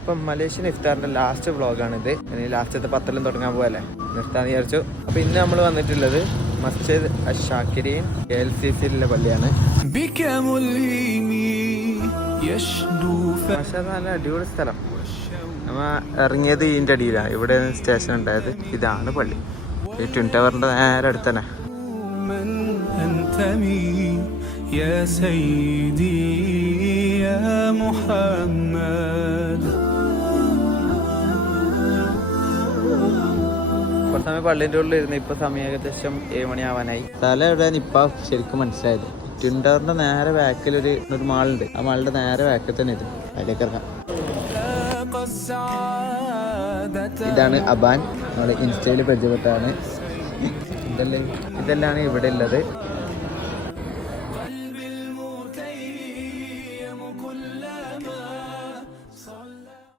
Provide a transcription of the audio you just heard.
ഇപ്പം Malaysian ഇഫ്താറിന്റെ last വ്ളോഗാണിത്. ഇനി ലാസ്റ്റത്തെ 10 തുടങ്ങാൻ പോകല്ലേ, നിർത്താന്ന് വിചാരിച്ചു. അപ്പൊ ഇന്ന് നമ്മൾ വന്നിട്ടുള്ളത് മസ്ജിദ് അഷാക്കിരീൻ KLCCയിലുള്ള പള്ളിയാണ്. പക്ഷേ നല്ല അടിപൊളി സ്ഥലം. നമ്മ ഇറങ്ങിയത് ഇതിന്റെ അടിയിലാണ്. ഇവിടെ സ്റ്റേഷൻ ഉണ്ടായത്. ഇതാണ് പള്ളി. ഈ ട്വിൻ ടവറിന്റെ നേരെ അടുത്ത് തന്നെ. കുറച്ച് സമയം പള്ളിന്റെ ഉള്ളിൽ ഇരുന്ന്. ഇപ്പൊ സമയം ഏകദേശം 7 മണിയാവാനായി. സ്ഥലം എവിടെയാണ് ഇപ്പൊ ശരിക്കും മനസ്സിലായത്. ട്വിൻ ടവറിന്റെ നേരെ ബാക്കിൽ ഒരു മാളുണ്ട്. ആ മാളിന്റെ നേരെ ബാക്കിൽ തന്നെ ഇത്. അതിലേക്ക് ഇറങ്ങാം. ഇതാണ് അബാൻ, നമ്മള് ഇൻസ്റ്റയിൽ പരിചയപ്പെട്ടാണ്. ഇതെല്ലാം ഇവിടെ ഉള്ളത്.